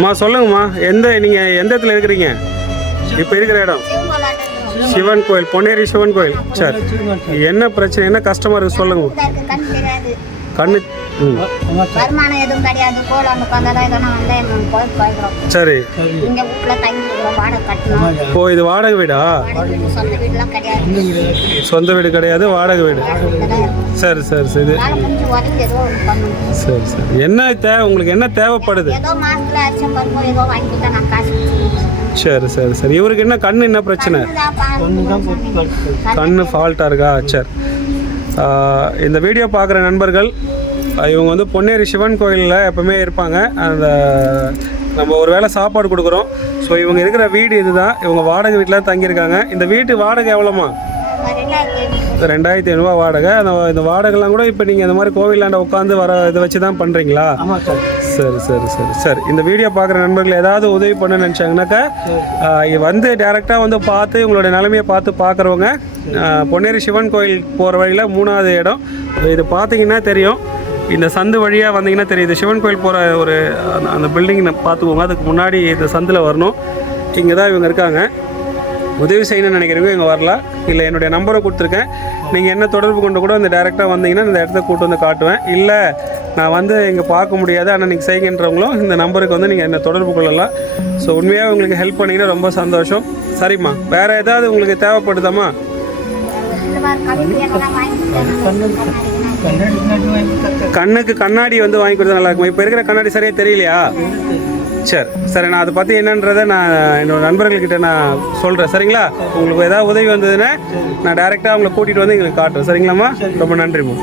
அம்மா சொல்லுங்கம்மா, நீங்கள் எந்த இடத்துல இருக்கிறீங்க? இப்போ இருக்கிற இடம் சிவன் கோயில், பொன்னேரி சிவன் கோயில். சரி, என்ன பிரச்சனை, என்ன கஷ்டமாக இருக்குது சொல்லுங்க. கண்ணு வருமானம் எதுவும் கிடையாது. கோலம் உட்காந்தா இதெல்லாம் வந்து கோயில் போய்க்கிறோம். சரி, இங்கே வீட்டில் தங்கி வாடகை கட்டணும். ஓ, இது வாடகை வீடா? சொந்த வீடுலாம் கிடையாது. சொந்த வீடு கிடையாது, வாடகை வீடு. சரி சரி சரி சரி சரி. என்ன தேவை உங்களுக்கு, என்ன தேவைப்படுது? ஏதோ மாசத்துல அரிசம் பருப்போ ஏதோ வாங்கிட்டு நான் காசு. சரி சரி சரி. இவருக்கு என்ன கண்ணு என்ன பிரச்சனை? கண்ணு ஃபால்ட்டாக இருக்கா? சரி. இந்த வீடியோ பார்க்குற நண்பர்கள், இவங்க வந்து பொன்னேரி சிவன் கோயிலில் எப்போவுமே இருப்பாங்க. அந்த நம்ம ஒரு வேளை சாப்பாடு கொடுக்குறோம். ஸோ இவங்க இருக்கிற வீடு இதுதான். இவங்க வாடகை வீட்டில் தங்கியிருக்காங்க. இந்த வீட்டு வாடகை எவ்வளோமா? 2500 வாடகை. இந்த வாடகைலாம் கூட இப்போ நீங்கள் இந்த மாதிரி கோவிலாண்ட உட்காந்து வர இதை வச்சு தான் பண்ணுறீங்களா? சரி சரி சரி சரி. இந்த வீடியோ பார்க்குற நண்பர்கள் ஏதாவது உதவி பண்ண நினச்சாங்கனாக்கா வந்து டேரெக்டாக வந்து பார்த்து உங்களோட நிலைமையை பார்க்குறவங்க பொன்னேரி சிவன் கோயில் போகிற வழியில் 3வது இடம். இது பார்த்தீங்கன்னா தெரியும். இந்த சந்து வழியாக வந்தீங்கன்னா தெரியுது. சிவன் கோயில் போகிற ஒரு அந்த பில்டிங் பார்த்துக்கோங்க. அதுக்கு முன்னாடி இந்த சந்தில் வரணும். இங்கே தான் இவங்க இருக்காங்க. உதவி செய்யணும்னு நினைக்கிறவங்க இங்கே வரலாம். இல்லை என்னுடைய நம்பரை கொடுத்துருக்கேன். நீங்கள் என்ன தொடர்பு கொண்டு கூட இந்த டேரெக்டாக வந்தீங்கன்னா இந்த இடத்த கூட்டு வந்து காட்டுவேன். இல்லை நான் வந்து இங்கே பார்க்க முடியாது ஆனால் நீங்கள் செய்கின்றவங்களும் இந்த நம்பருக்கு வந்து நீங்கள் என்ன தொடர்பு கொள்ளலாம். ஸோ உண்மையாக உங்களுக்கு ஹெல்ப் பண்ணிங்கன்னா ரொம்ப சந்தோஷம். சரிம்மா, வேறு ஏதாவது உங்களுக்கு தேவைப்படுதாம்மா? கண்ணுக்கு கண்ணாடி வந்து வாங்கி கொடுத்தா நல்லா இருக்குமா? இப்போ இருக்கிற கண்ணாடி சரியாக தெரியலையா? சரி சரி, நான் அதை பற்றி என்னன்றதை நான் என்னோடய நண்பர்கள்கிட்ட நான் சொல்கிறேன். சரிங்களா? உங்களுக்கு ஏதாவது உதவி வந்ததுன்னா நான் டைரெக்டாக அவங்களை கூட்டிகிட்டு வந்து எங்களுக்கு காட்டுறேன். சரிங்களாம்மா? ரொம்ப நன்றிம்மா.